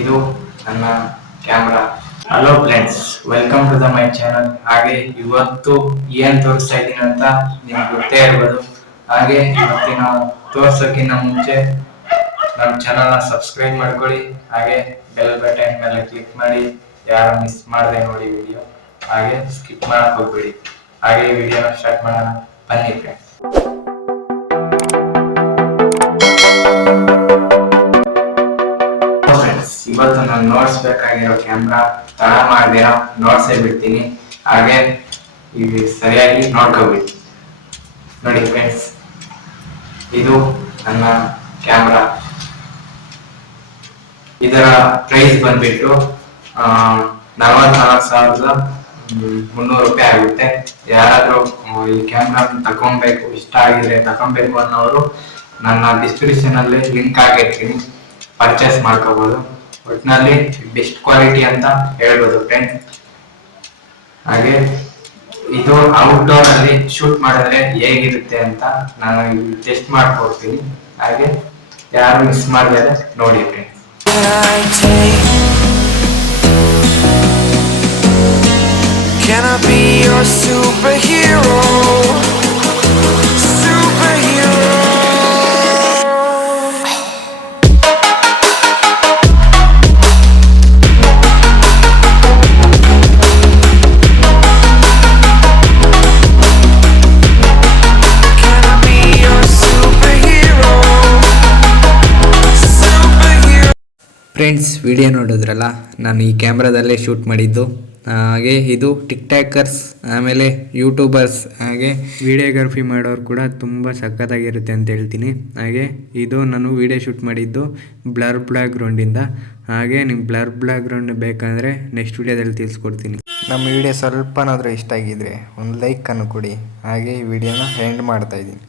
ಇದು ನನ್ನ camera. Hello friends, welcome to the my channel. ಹಾಗೆ ಇವತ್ತು ಏನ್ ತೋರಿಸ್ತಾ ಇದ್ದೀನಿ ಅಂತ ನಿಮ್ಗೆ ಗೊತ್ತೇ ಇರ್ಬೋದು. ಹಾಗೆ ಇವತ್ತು ನಾವು ತೋರ್ಸೋಕ್ಕಿಂತ ಮುಂಚೆ ನಮ್ಮ ಚಾನಲ್ನ ಸಬ್ಸ್ಕ್ರೈಬ್ ಮಾಡ್ಕೊಳ್ಳಿ. ಹಾಗೆ ಬೆಲ್ ಬಟನ್ ಮೇಲೆ ಕ್ಲಿಕ್ ಮಾಡಿ, ಯಾರು ಮಿಸ್ ಮಾಡದೆ ನೋಡಿ ವಿಡಿಯೋ. ಹಾಗೆ ಸ್ಕಿಪ್ ಮಾಡಕ್ ಹೋಗ್ಬೇಡಿ. ಹಾಗೆ ವಿಡಿಯೋನ ಸ್ಟಾರ್ಟ್ ಮಾಡೋಣ, ಬನ್ನಿ ಫ್ರೆಂಡ್ಸ್. ಇವತ್ತು ನಾನು ನೋಡ್ಸ್ಬೇಕಾಗಿರೋ ಕ್ಯಾಮ್ರಾ ತಡ ಮಾಡ್ದೇನೋ ನೋಡ್ಸೇ ಬಿಡ್ತೀನಿ. ಹಾಗೆ ಇದು ಸರಿಯಾಗಿ ನೋಡ್ಕೋಬಿಡಿ. ನೋಡಿ ಫ್ರೆಂಡ್ಸ್, ಇದು ನನ್ನ ಕ್ಯಾಮ್ರಾ. ಇದರ ಪ್ರೈಸ್ ಬಂದ್ಬಿಟ್ಟು 44,300 ರೂಪಾಯಿ ಆಗುತ್ತೆ. ಯಾರಾದ್ರೂ ಈ ಕ್ಯಾಮ್ರಾ ತಗೊಬೇಕು, ಇಷ್ಟ ಆಗಿದ್ರೆ ತಗೊಬೇಕು ಅನ್ನೋರು ನನ್ನ ಡಿಸ್ಕ್ರಿಪ್ಷನ್ ಅಲ್ಲಿ ಲಿಂಕ್ ಆಗಿರ್ತೀನಿ, ಪರ್ಚೇಸ್ ಮಾಡ್ಕೋಬಹುದು. ಒಟ್ಟಿನಲ್ಲಿ ಬೆಸ್ಟ್ ಕ್ವಾಲಿಟಿ ಅಂತ ಹೇಳ್ಬೋದು ಫ್ರೆಂಡ್. ಹಾಗೆ ಇದು ಔಟ್ಡೋರ್ ಅಲ್ಲಿ ಶೂಟ್ ಮಾಡಿದ್ರೆ ಹೇಗಿರುತ್ತೆ ಅಂತ ನಾನು ಟೆಸ್ಟ್ ಮಾಡ್ಕೊಡ್ತೀನಿ. ಹಾಗೆ ಯಾರು ಮಿಸ್ ಮಾಡಿದ್ರೆ ನೋಡಿ friend. Can I be your superhero? Friends, video ನೋಡಿದ್ರಲ್ಲ, ನಾನು ಈ ಕ್ಯಾಮ್ರಾದಲ್ಲೇ ಶೂಟ್ ಮಾಡಿದ್ದು. ಹಾಗೆ ಇದು ಟಿಕ್ಟಾಕರ್ಸ್, ಆಮೇಲೆ ಯೂಟ್ಯೂಬರ್ಸ್, ಹಾಗೆ ವಿಡಿಯೋಗ್ರಫಿ ಮಾಡೋರು ಕೂಡ ತುಂಬ ಸಖತ್ತಾಗಿರುತ್ತೆ ಅಂತ ಹೇಳ್ತೀನಿ. ಹಾಗೆ ಇದು ನಾನು ವಿಡಿಯೋ ಶೂಟ್ ಮಾಡಿದ್ದು ಬ್ಲರ್ ಬ್ಯಾಕ್ಗ್ರೌಂಡಿಂದ. ಹಾಗೆ ನಿಮ್ಗೆ ಬ್ಲರ್ ಬ್ಯಾಕ್ಗ್ರೌಂಡ್ ಬೇಕಂದರೆ ನೆಕ್ಸ್ಟ್ ವಿಡಿಯೋದಲ್ಲಿ ತಿಳಿಸ್ಕೊಡ್ತೀನಿ. ನಮ್ಮ ವಿಡಿಯೋ ಸ್ವಲ್ಪನಾದರೂ ಇಷ್ಟ ಆಗಿದ್ರೆ ಒಂದು ಲೈಕನ್ನು ಕೊಡಿ. ಹಾಗೆ ಈ ವಿಡಿಯೋನ ಎಂಡ್ ಮಾಡ್ತಾಯಿದ್ದೀನಿ.